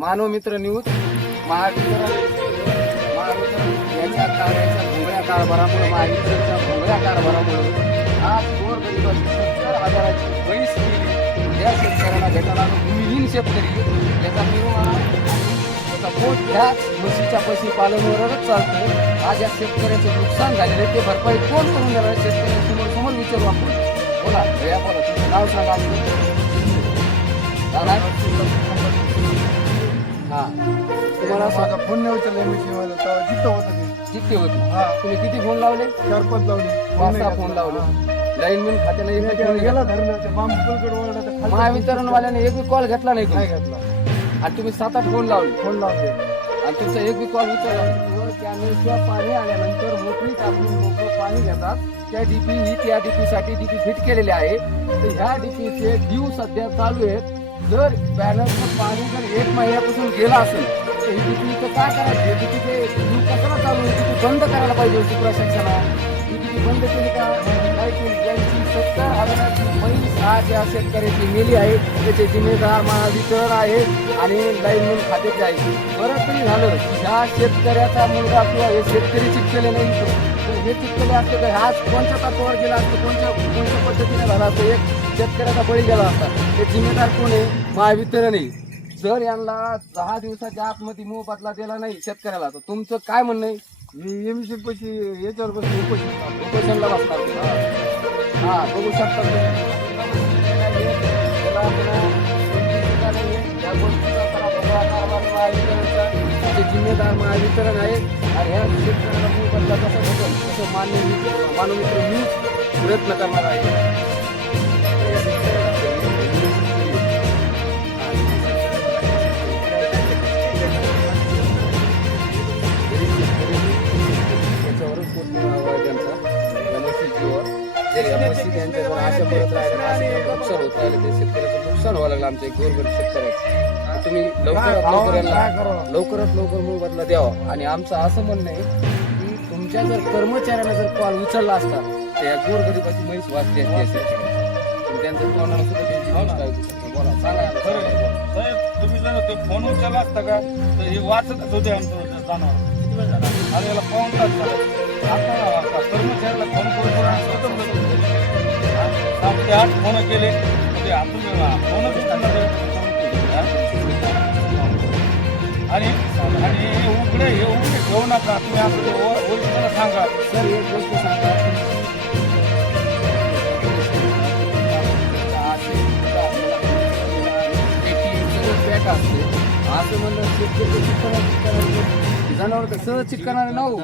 मानव मित्र न्यूज महावितरण याच्या कार्याच्या भोंगळ्या कारभारामुळे महावितरणच्या भोंगळ्या कारभारामुळे आज गोरगरिबाची 70,000ची पैस केली त्या शेतकऱ्याला भेटायला भूमिहीन शेतकरी याचा निर्वाह त्याचा पोट ह्याच म्हशीच्या पशुपालनावरच चालतं. आज या शेतकऱ्याचं नुकसान झालेलं ते भरपाई कोण करून देणार शेतकऱ्यांसमोर समोर विचारू आपण. बोला भैया बोला तुमचं नाव सांगा हा तुम्हाला माझा फोन नाही उचलला जिथं होतं जितके होते हा. तुम्ही किती फोन लावले? 4-5 लावले 5-6 फोन लावले. लाईनमॅन खात्याला एक बी फोन गेला धरणाच्या बांबुलकडे ओरडा महावितरणवाल्याने एक बी कॉल घेतला नाही नाही तुम्ही. घेतला आणि तुम्ही 7-8 फोन लावले फोन लावले आणि तुमचा एक बी कॉल उचलला. कॅमेऱ्याच्या पाणी आल्यानंतर मोटरी टाकून लोक पाणी घेतात. त्या डीपी ही त्या डीपीसाठी डीपी फिट केलेली आहे. तर ह्या डीपीचे ड्यू सध्या चालू आहेत. जर बॅनरचं पाणी जर 1 महिन्यापासून गेला असेल तर ही डीपी इथं काय करायची? डीपीचे ड्यू कशाला चालू आहे? डीपी बंद करायला पाहिजे होती प्रशासनाला. ही डीपी बंद केली का? नाही केली. यांची 70,000ची म्हैस आज या शेतकऱ्याची मेली आहे. त्याचे जिम्मेदार महावितरण आहे आणि लाईनमॅन खात्याचे आहे. बरं तरी झालं ह्या शेतकऱ्याचा मुलगा किंवा हे शेतकरी चिटकले नाही तर हे चिटकले असते तर आज कोणत्या तत्वावर गेला असतं? कोणत्या पद्धतीने झाला असतं? एक शेतकऱ्याचा बळी गेला असता. हे जिम्मेदार कोण आहे? महावितरण आहे. जर यांना 10 दिवसाच्या आतमध्ये मोबदला दिला नाही शेतकऱ्याला तर तुमचं काय म्हणणं आहे? एमसी पैसे याच्यावर बसले उपोषणला बसणार ते. हा बघू शकता तुम्ही. या गोष्टीचा खरा भोगळा कारभार महावितरणचा त्याचे जिम्मेदार महावितरण आहे आणि ह्या शेतकऱ्याला मोबदला कसा भेटेल तसं मानवमित्र न्यूज प्रयत्न करणार आहे. त्याच्यावरच पोटनिवडा त्यांचा नुकसान होत राहिलं ते शेतकऱ्याचं नुकसान व्हायला लागलं. आमच्या गोरगरीब शेतकऱ्याचं तुम्ही लवकरात लवकर मोबदला द्यावा. आणि आमचं असं म्हणणं आहे की तुमच्या जर कर्मचाऱ्याने जर कॉल उचलला असता तर या गोरगरिबाची म्हैस वाचली असती या शेतकऱ्याची. त्यांचं तोंडाला सुद्धा त्यांची गोष्ट ऐकू शकतो. बोला सांगा. साहेब तुम्ही जर ते फोन उचलला असता का तर हे वाचतच होते आमचं जनावर. आणि याला पाहून टाकतात आता कर्मचाऱ्याला फोन करून 7 ते 8 फोन केले ते आपण फोनच आणि हे उघडे ठेवू नका. तुम्ही असं ओरिजिनल सांगा. सर एक गोष्ट सांगा. बॅट असते असं म्हणलं जनावर कसं चिटकणार नाव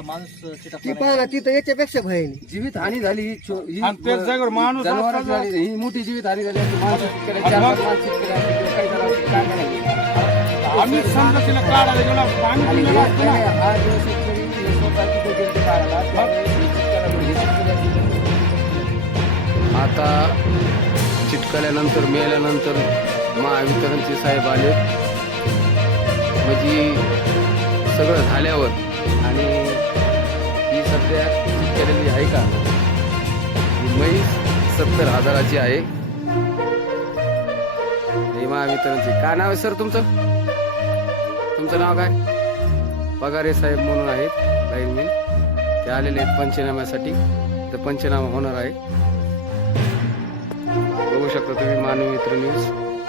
ती पाहिला तिथं याच्यापेक्षा भयानी जीवित हानी झाली. आणि ते जागेवर माणूस जनावर असताना- झाली ही मोठी जीवित हानी झाली. माणसं चिटकल्या, 4-5 माणसं चिटकल्या, काय करावं, काय करायचं? आम्ही समजा तिला काढायला गेलो पाणी आणि पिलेलं असतं ना. हा जो शेतकरी हे स्वतः तिथे गेले ते काढायला त्यावेळेस हे आता चिटकल्यानंतर मेल्यानंतर महावितरणचे साहेब आले म्हणजे सगळं झाल्यावर. आणि ही सध्या चिटकलेली आहे का ही म्हैस 70,000ची आहे. हे महावितरणचे काय नाव आहे सर तुमचं? तुमचं नाव काय? पगारे साहेब म्हणून आहेत लाईनमॅन. ते आलेले आहेत पंचनाम्यासाठी. तर पंचनामा होणार आहे. बघू शकता तुम्ही मानवमित्र न्यूज.